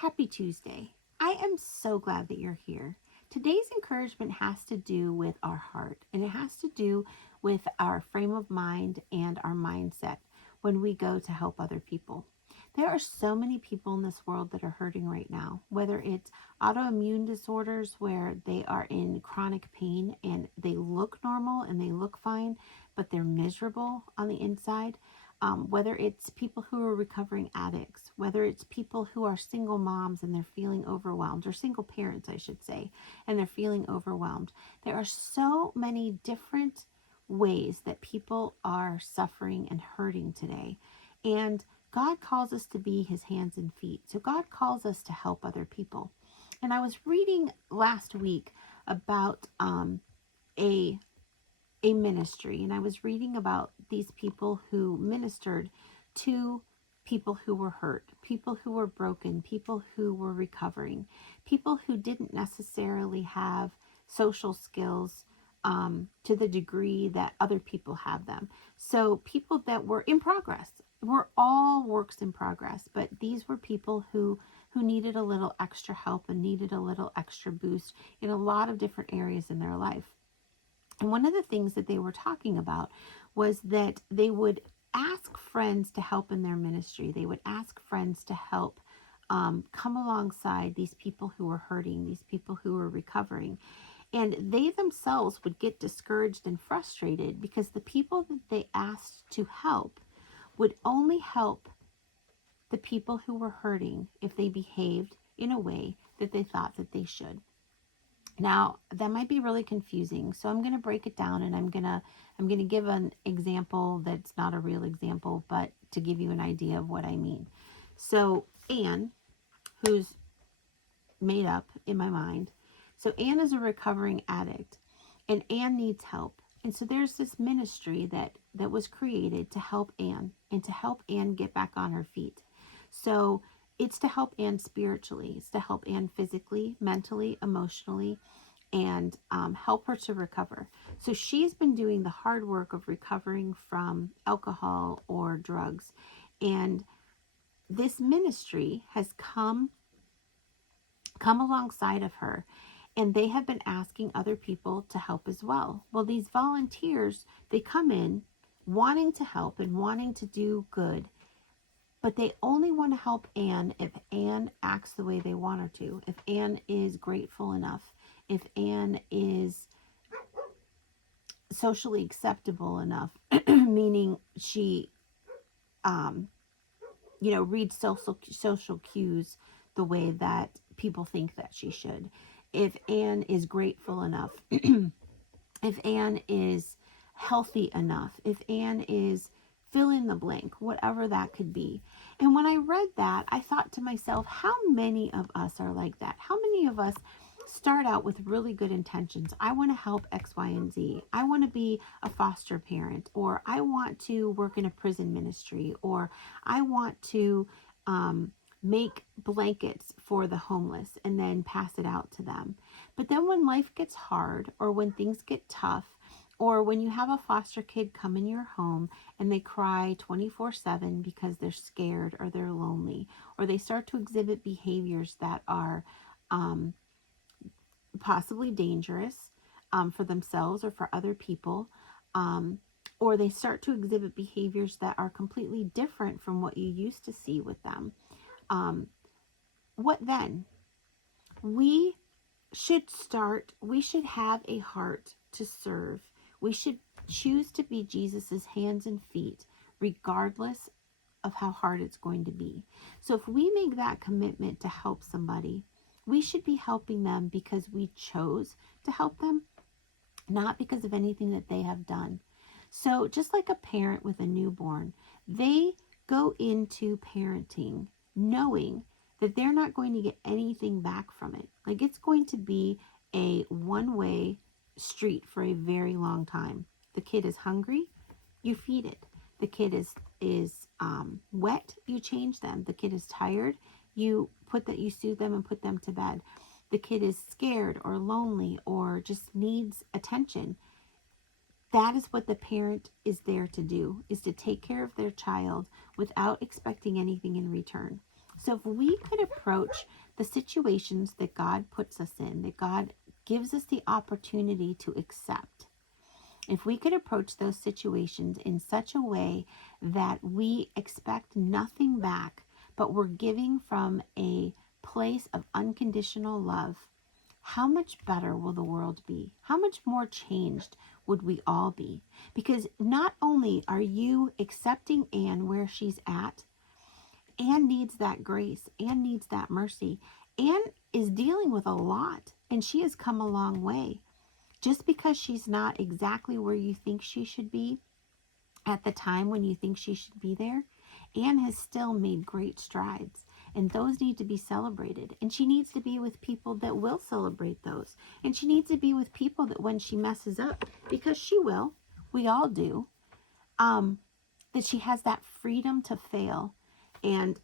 Happy Tuesday. I am so glad that you're here. Today's encouragement has to do with our heart, and it has to do with our frame of mind and our mindset when we go to help other people. There are so many people in this world that are hurting right now, whether it's autoimmune disorders where they are in chronic pain and they look normal and they look fine, but they're miserable on the inside. Whether it's people who are recovering addicts, whether it's people who are single moms and they're feeling overwhelmed, or single parents, I should say, and they're feeling overwhelmed. There are so many different ways that people are suffering and hurting today. And God calls us to be his hands and feet. So God calls us to help other people. And I was reading last week about a a ministry, and I was reading about these people who ministered to people who were hurt, people who were broken, people who were recovering, people who didn't necessarily have social skills to the degree that other people have them. So people that were in progress. We're all works in progress, but these were people who needed a little extra help and needed a little extra boost in a lot of different areas in their life. And one of the things that they were talking about was that they would ask friends to help in their ministry. They would ask friends to help come alongside these people who were hurting, these people who were recovering. And they themselves would get discouraged and frustrated because the people that they asked to help would only help the people who were hurting if they behaved in a way that they thought that they should. Now, that might be really confusing, so I'm going to break it down, and I'm going to give an example that's not a real example, but to give you an idea of what I mean. So, Anne, who's made up in my mind. So, Anne is a recovering addict, and Anne needs help. And so there's this ministry that was created to help Anne and to help Anne get back on her feet. So, it's to help Anne spiritually. It's to help Anne physically, mentally, emotionally, and help her to recover. So she's been doing the hard work of recovering from alcohol or drugs. And this ministry has come alongside of her, and they have been asking other people to help as well. Well, these volunteers, they come in wanting to help and wanting to do good, but they only want to help Anne if Anne acts the way they want her to, if Anne is grateful enough, if Anne is socially acceptable enough, meaning she, um, reads social cues the way that people think that she should. If Anne is grateful enough, if Anne is healthy enough, if Anne is fill in the blank, whatever that could be. And when I read that, I thought to myself, how many of us are like that? How many of us start out with really good intentions? I want to help X, Y, and Z. I want to be a foster parent, or I want to work in a prison ministry, or I want to make blankets for the homeless and then pass it out to them. But then when life gets hard, or when things get tough, or when you have a foster kid come in your home and they cry 24/7 because they're scared or they're lonely, or they start to exhibit behaviors that are um, possibly dangerous for themselves or for other people, um, or they start to exhibit behaviors that are completely different from what you used to see with them, um, what then? We we should have a heart to serve. We should choose to be Jesus's hands and feet, regardless of how hard it's going to be. So if we make that commitment to help somebody, we should be helping them because we chose to help them, not because of anything that they have done. So just like a parent with a newborn, they go into parenting knowing that they're not going to get anything back from it. Like, it's going to be a one-way street for a very long time. The kid is hungry, you feed it. The kid is wet, you change them. The kid is tired, you soothe them and put them to bed. The kid is scared or lonely or just needs attention. That is what the parent is there to do, is to take care of their child without expecting anything in return. So if we could approach the situations that God puts us in, that God gives us the opportunity to accept, if we could approach those situations in such a way that we expect nothing back, but we're giving from a place of unconditional love, how much better will the world be? How much more changed would we all be? Because not only are you accepting Anne where she's at, Anne needs that grace, Anne needs that mercy. Anne is dealing with a lot, and she has come a long way. Just because she's not exactly where you think she should be at the time when you think she should be there, Anne has still made great strides. And those need to be celebrated. And she needs to be with people that will celebrate those. And she needs to be with people that when she messes up, because she will, we all do, that she has that freedom to fail. And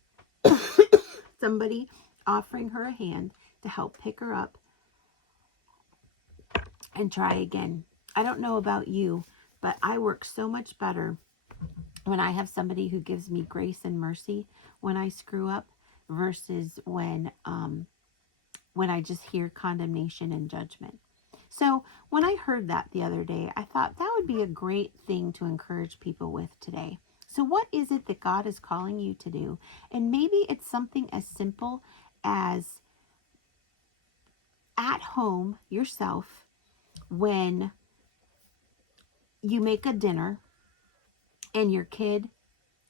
somebody offering her a hand to help pick her up and try again. I don't know about you, but I work so much better when I have somebody who gives me grace and mercy when I screw up versus when I just hear condemnation and judgment. So when I heard that the other day, I thought that would be a great thing to encourage people with today. So what is it that God is calling you to do? And maybe it's something as simple as at home yourself when you make a dinner and your kid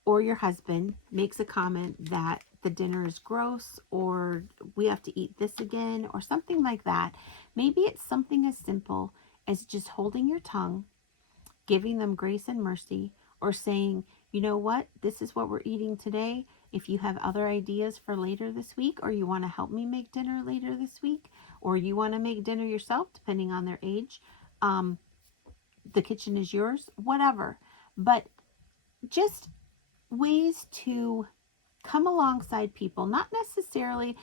or your husband makes a comment that the dinner is gross or we have to eat this again or something like that. Maybe it's something as simple as just holding your tongue, giving them grace and mercy, or saying, you know what, this is what we're eating today. If you have other ideas for later this week, or you want to help me make dinner later this week, or you want to make dinner yourself, depending on their age, the kitchen is yours, whatever. But just ways to come alongside people, not necessarily,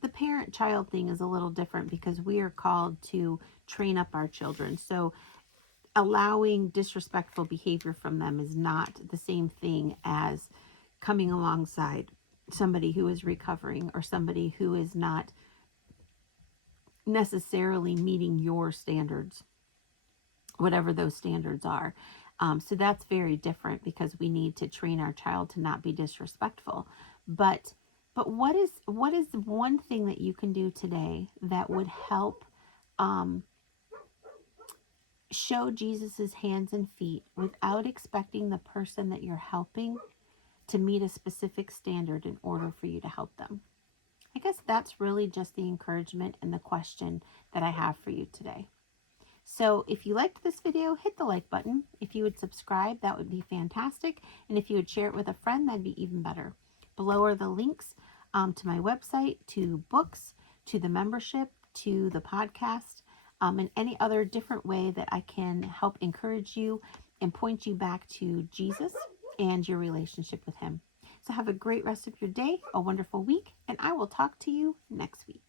the parent child thing is a little different because we are called to train up our children. So allowing disrespectful behavior from them is not the same thing as coming alongside somebody who is recovering or somebody who is not necessarily meeting your standards, whatever those standards are. So that's very different because we need to train our child to not be disrespectful. But what is one thing that you can do today that would help show Jesus's hands and feet without expecting the person that you're helping to meet a specific standard in order for you to help them? I guess that's really just the encouragement and the question that I have for you today. So if you liked this video, hit the like button. If you would subscribe, that would be fantastic. And if you would share it with a friend, that'd be even better. Below are the links to my website, to books, to the membership, to the podcast, and any other different way that I can help encourage you and point you back to Jesus and your relationship with him. So have a great rest of your day, a wonderful week, and I will talk to you next week.